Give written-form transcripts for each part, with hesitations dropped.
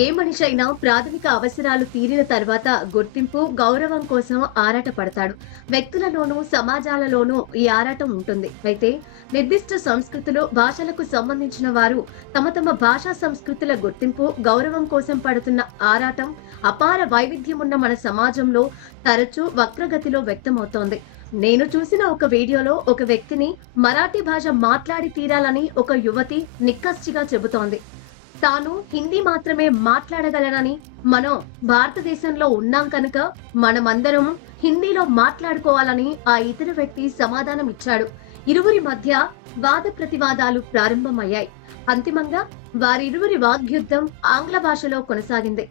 ఏ మనిషి అయినా ప్రాథమిక అవసరాలు తీరిన తర్వాత గుర్తింపు, గౌరవం కోసం ఆరాటపడతాడు. వ్యక్తులలోనూ, సమాజాలలోనూ ఈ ఆరాటం ఉంటుంది. అయితే నిర్దిష్ట సంస్కృతులు, భాషలకు సంబంధించిన వారు తమ భాషా సంస్కృతుల గుర్తింపు, గౌరవం కోసం పడుతున్న ఆరాటం అపార వైవిధ్యమున్న మన సమాజంలో తరచూ వక్రగతిలో వ్యక్తమవుతోంది. నేను చూసిన ఒక వీడియోలో ఒక వ్యక్తిని మరాఠీ భాష మాట్లాడి తీరాలని ఒక యువతి నిక్కచ్చిగా చెబుతోంది. తాను హిందీ మాత్రమే మాట్లాడగలనని, మనం భారతదేశంలో ఉన్నాం కనుక మనమందరం హిందీలో మాట్లాడుకోవాలని ఆ ఇతర వ్యక్తి సమాధానం ఇచ్చాడు. ఇరువురి మధ్య వాద ప్రతివాదాలు ప్రారంభమయ్యాయి. అంతిమంగా వారిరువురి వాగ్యుద్ధం ఆంగ్ల భాషలో కొనసాగింది.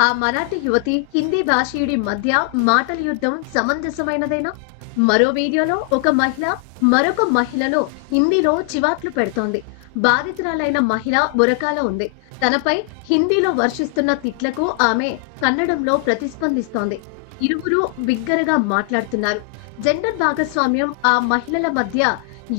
ఆ మరాఠీ యువతి, హిందీ భాషీయుడి మధ్య మాటల యుద్ధం సమంజసమైనదేనా? మరో వీడియోలో ఒక మహిళ మరొక మహిళను హిందీలో చివాట్లు పెడుతోంది. బాధితురాలైన మహిళ బురకాలో ఉంది. తనపై హిందీలో వర్షిస్తున్న తిట్లకు ఆమె కన్నడంలో ప్రతిస్పందిస్తోంది. ఇరువురు బిగ్గరగా మాట్లాడుతున్నారు. జెండర్ భాగస్వామ్యం ఆ మహిళల మధ్య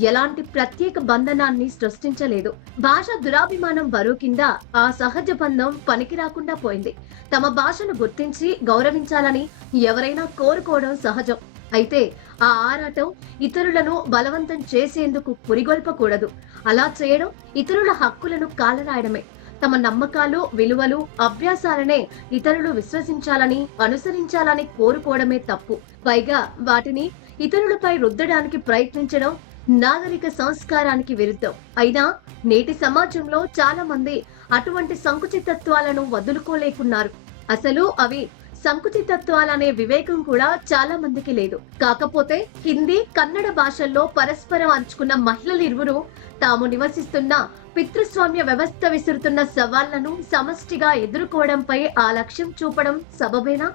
ఎలాంటి ప్రత్యేక బంధనాన్ని సృష్టించలేదు. భాష దురాభిమానం బరువు కింద ఆ సహజ బంధం పనికి రాకుండా పోయింది. తమ భాషను గుర్తించి గౌరవించాలని ఎవరైనా కోరుకోవడం సహజం. అయితే ఆ ఆరాటం ఇతరులను బలవంతం చేసేందుకు పురిగొల్పకూడదు. అలా చేయడం ఇతరుల హక్కులను కాలరాయడమే. తమ నమ్మకాలు, విలువలు, అభ్యాసాలనే ఇతరులు విశ్వసించాలని, అనుసరించాలని కోరుకోవడమే తప్పు. పైగా వాటిని ఇతరులపై రుద్దడానికి ప్రయత్నించడం నాగరిక సంస్కారానికి విరుద్ధం. అయినా నేటి సమాజంలో చాలా మంది అటువంటి సంకుచితత్వాలను వదులుకోలేకున్నారు. అసలు అవి సంకుచితత్వాలనే వివేకం కూడా చాలా మందికి లేదు. కాకపోతే హిందీ, కన్నడ భాషల్లో పరస్పరం అంచుకున్న మహిళలిరువురు తాము నివసిస్తున్న పితృస్వామ్య వ్యవస్థ విసురుతున్న సవాళ్లను సమష్టిగా ఎదుర్కోవడంపై ఆ లక్ష్యం చూపడం సబబేనా?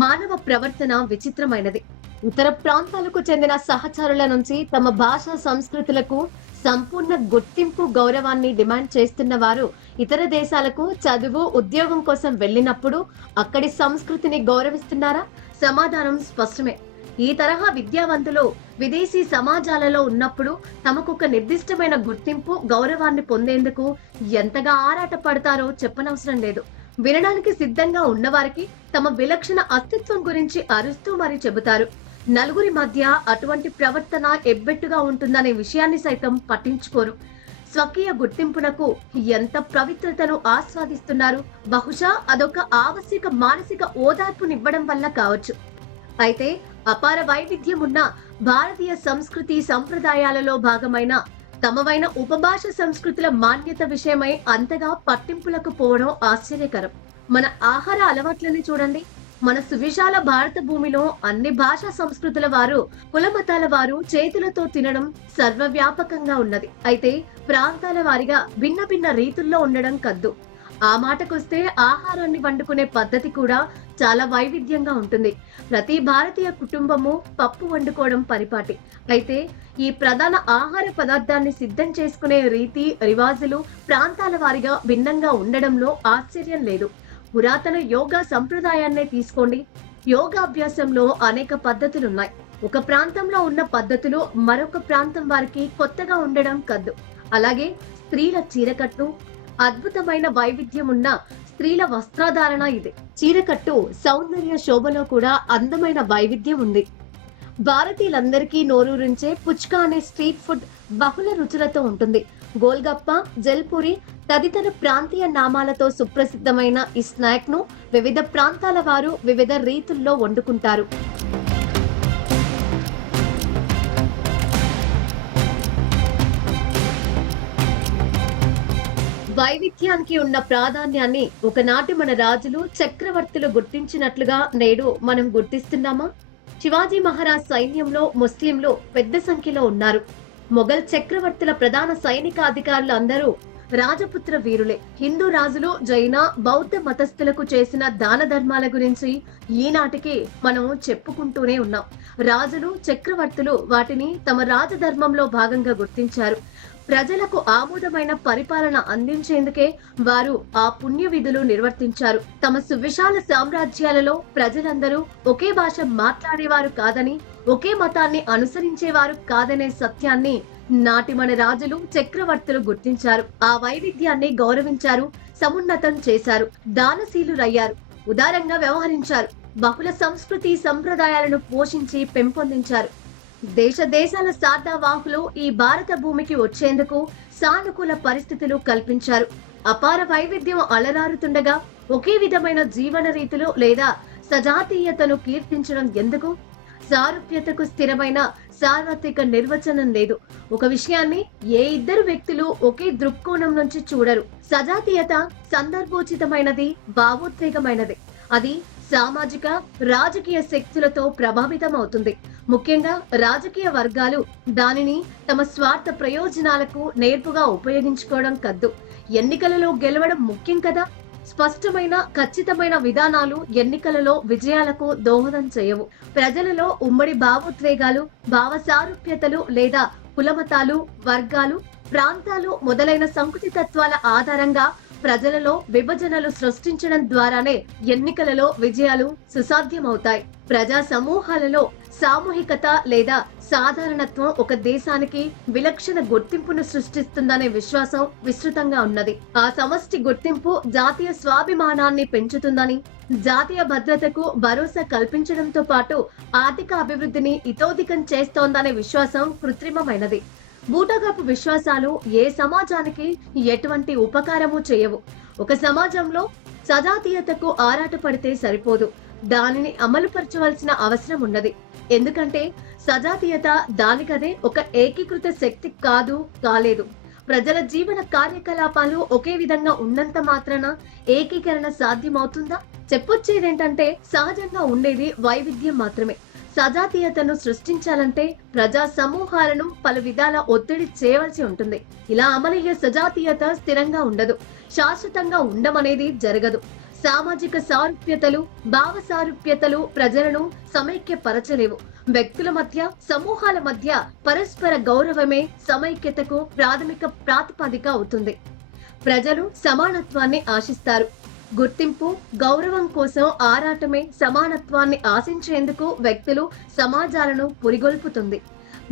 మానవ ప్రవర్తన విచిత్రమైనది. ఇతర ప్రాంతాలకు చెందిన సహచరుల నుంచి తమ భాషా సంస్కృతులకు సంపూర్ణ గుర్తింపు, గౌరవాన్ని డిమాండ్ చేస్తున్న వారు ఇతర దేశాలకు చదువు, ఉద్యోగం కోసం వెళ్ళినప్పుడు అక్కడి సంస్కృతిని గౌరవిస్తున్నారా? సమాధానం స్పష్టమే. ఈ తరహా విద్యావంతులు విదేశీ సమాజాలలో ఉన్నప్పుడు తమకొక నిర్దిష్టమైన గుర్తింపు, గౌరవాన్ని పొందేందుకు ఎంతగా ఆరాట పడతారో చెప్పనవసరం లేదు. వినడానికి సిద్ధంగా ఉన్నవారికి తమ విలక్షణ అస్తిత్వం గురించి అరుస్తూ మరీ చెబుతారు. నలుగురి మధ్య అటువంటి ప్రవర్తన ఎబ్బెట్టుగా ఉంటుందనే విషయాన్ని సైతం పట్టించుకోరు. స్వకీయ గుర్తింపునకు ఎంత పవిత్రతను ఆస్వాదిస్తున్నారు. బహుశా అదొక ఆవశ్యక మానసిక ఓదార్పునివ్వడం వల్ల కావచ్చు. అయితే అపార వైవిధ్యం ఉన్న భారతీయ సంస్కృతి సంప్రదాయాలలో భాగమైన తమవైన ఉపభాష సంస్కృతుల మాన్యత విషయమై అంతగా పట్టింపులకు పోవడం ఆశ్చర్యకరం. మన ఆహార అలవాట్లని చూడండి. మన సువిశాల భారత భూమిలో అన్ని భాషా సంస్కృతుల వారు, కుల మతాల వారు చేతులతో తినడం సర్వవ్యాపకంగా ఉన్నది. అయితే ప్రాంతాల వారిగా భిన్న భిన్న రీతుల్లో ఉండడం కద్దు. ఆ మాటకొస్తే ఆహారాన్ని వండుకునే పద్ధతి కూడా చాలా వైవిధ్యంగా ఉంటుంది. ప్రతి భారతీయ కుటుంబము పప్పు వండుకోవడం పరిపాటి. అయితే ఈ ప్రధాన ఆహార పదార్థాన్ని సిద్ధం చేసుకునే రీతి, రివాజులు ప్రాంతాల వారిగా భిన్నంగా ఉండడంలో ఆశ్చర్యం లేదు. పురాతన యోగా సంప్రదాయాన్నే తీసుకోండి. యోగాభ్యాసంలో అనేక పద్ధతులున్నాయి. ఒక ప్రాంతంలో ఉన్న పద్ధతులు మరొక ప్రాంతం వారికి కొత్తగా ఉండడం కద్దు. అలాగే స్త్రీల చీరకట్టు, అద్భుతమైన వైవిధ్యం ఉన్న స్త్రీల వస్త్రధారణ ఇది. చీరకట్టు సౌందర్య శోభలో కూడా అందమైన వైవిధ్యం ఉంది. భారతీయులందరికీ నోరూరించే పుచ్కా అనే స్ట్రీట్ ఫుడ్ బహుళ రుచులతో ఉంటుంది. గోల్గప్ప, జల్పూరి తదితర ప్రాంతీయ నామాలతో సుప్రసిద్ధమైన ఈ స్నాక్ ను వివిధ ప్రాంతాల వారు వివిధ రీతుల్లో వండుకుంటారు. వైవిధ్యానికి ఉన్న ప్రాధాన్యాన్ని ఒకనాటి మన రాజులు, చక్రవర్తులు గుర్తించినట్లుగా నేడు మనం గుర్తిస్తున్నామా? శివాజీ మహారాజ్ సైన్యంలో ముస్లింలు పెద్ద సంఖ్యలో ఉన్నారు. మొఘల్ చక్రవర్తుల ప్రధాన సైనిక అధికారులు అందరూ రాజపుత్ర వీరులే. హిందూ రాజులు, జైన, బౌద్ధ మతస్థులకు చేసిన దాన ధర్మాల గురించి ఈనాటికి మనం చెప్పుకుంటూనే ఉన్నాం. రాజులు, చక్రవర్తులు వాటిని తమ రాజధర్మంలో భాగంగా గుర్తించారు. ప్రజలకు ఆమోదమైన పరిపాలన అందించేందుకే వారు ఆ పుణ్య విధులు నిర్వర్తించారు. తమ సువిశాల సామ్రాజ్యాలలో ప్రజలందరూ ఒకే భాష మాట్లాడేవారు కాదని, ఒకే మతాన్ని అనుసరించేవారు కాదనే సత్యాన్ని నాటి మన రాజులు, చక్రవర్తులు గుర్తించారు. ఆ వైవిధ్యాన్ని గౌరవించారు. సమున్నతం చేశారు. దానశీలురయ్యారు. ఉదారంగా వ్యవహరించారు. బహుళ సంస్కృతి సంప్రదాయాలను పోషించి పెంపొందించారు. దేశ దేశాల సార్థవాహులు ఈ భారత భూమికి వచ్చేందుకు సానుకూల పరిస్థితులు కల్పించారు. అపార వైవిధ్యం అలరారుతుండగా ఒకే విధమైన జీవన రీతులు లేదా సజాతీయతను కీర్తించడం ఎందుకు? సారూప్యతకు స్థిరమైన సార్వత్రిక నిర్వచనం లేదు. ఒక విషయాన్ని ఏ ఇద్దరు వ్యక్తులు ఒకే దృక్కోణం నుంచి చూడరు. సజాతీయత సందర్భోచితమైనది, భావోద్వేగమైనది. అది సామాజిక, రాజకీయ శక్తులతో ప్రభావితం అవుతుంది. ముఖ్యంగా రాజకీయ వర్గాలు దానిని తమ స్వార్థ ప్రయోజనాలకు నేర్పుగా ఉపయోగించుకోవడం కద్దు. ఎన్నికలలో గెలవడం ముఖ్యం కదా. స్పష్టమైన, ఖచ్చితమైన విధానాలు ఎన్నికలలో విజయాలకు దోహదం చేయవు. ప్రజలలో ఉమ్మడి భావోద్వేగాలు, భావ సారూప్యతలు లేదా కులమతాలు, వర్గాలు, ప్రాంతాలు మొదలైన సంకుచితత్వాల ఆధారంగా ప్రజలలో విభజనలు సృష్టించడం ద్వారానే ఎన్నికలలో విజయాలు సుసాధ్యమవుతాయి. ప్రజా సమూహాలలో సామూహికత లేదా సాధారణత్వం ఒక దేశానికి విలక్షణ గుర్తింపును సృష్టిస్తుందనే విశ్వాసం విస్తృతంగా ఉన్నది. ఆ సమష్టి గుర్తింపు జాతీయ స్వాభిమానాన్ని పెంచుతుందని, జాతీయ భద్రతకు భరోసా కల్పించడంతో పాటు ఆర్థిక అభివృద్ధిని ఇతోధికం చేస్తోందనే విశ్వాసం కృత్రిమమైనది. బూటకపు విశ్వాసాలు ఏ సమాజానికి ఎటువంటి ఉపకారము చేయవు. ఒక సమాజంలో సజాతీయతకు ఆరాటపడితే సరిపోదు, దానిని అమలుపరచవలసిన అవసరం ఉన్నది. ఎందుకంటే సజాతీయత దానికదే ఒక ఏకీకృత శక్తి కాలేదు. ప్రజల జీవన కార్యకలాపాలు ఒకే విధంగా ఉన్నంత మాత్రాన ఏకీకరణ సాధ్యమవుతుందా? చెప్పొచ్చేదేంటంటే సహజంగా ఉండేది వైవిధ్యం మాత్రమే. సజాతీయతను సృష్టించాలంటే ప్రజా సమూహాలను పలు విధాల ఒత్తిడి చేయవలసి ఉంటుంది. ఇలా అమలయ్యే సజాతీయత స్థిరంగా ఉండదు, శాశ్వతంగా ఉండమనేది జరగదు. సామాజిక సారూప్యతలు, భావ సారూప్యతలు ప్రజలను సమైక్యపరచలేవు. వ్యక్తుల మధ్య, సమూహాల మధ్య పరస్పర గౌరవమే సమైక్యతకు ప్రాథమిక ప్రాతిపదిక అవుతుంది. ప్రజలు సమానత్వాన్ని ఆశిస్తారు. గుర్తింపు, గౌరవం కోసం ఆరాటమే సమానత్వాన్ని ఆశించేందుకు వ్యక్తులు, సమాజాలను పురిగొల్పుతుంది.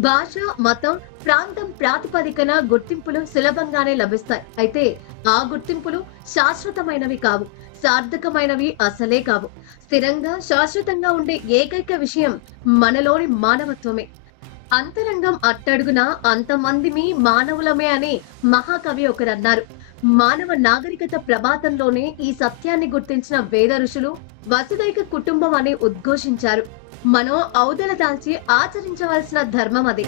భాష, మతం, ప్రాంతం ప్రాతిపదికన గుర్తింపులు సులభంగానే లభిస్తాయి. అయితే ఆ గుర్తింపులు శాశ్వతమైనవి కావు, సార్థకమైనవి అసలే కావు. స్థిరంగా, శాశ్వతంగా ఉండే ఏకైక విషయం మనలోని మానవత్వమే. అంతరంగం అట్టడుగున అంతమందిమి మానవులమే అని మహాకవి ఒకరన్నారు. మానవ నాగరికత ప్రభాతంలోనే ఈ సత్యాన్ని గుర్తించిన వేద ఋషులు వసుదైక కుటుంబం అని ఉద్ఘోషించారు. మనం ఔదల దాల్చి ఆచరించవలసిన ధర్మం అది.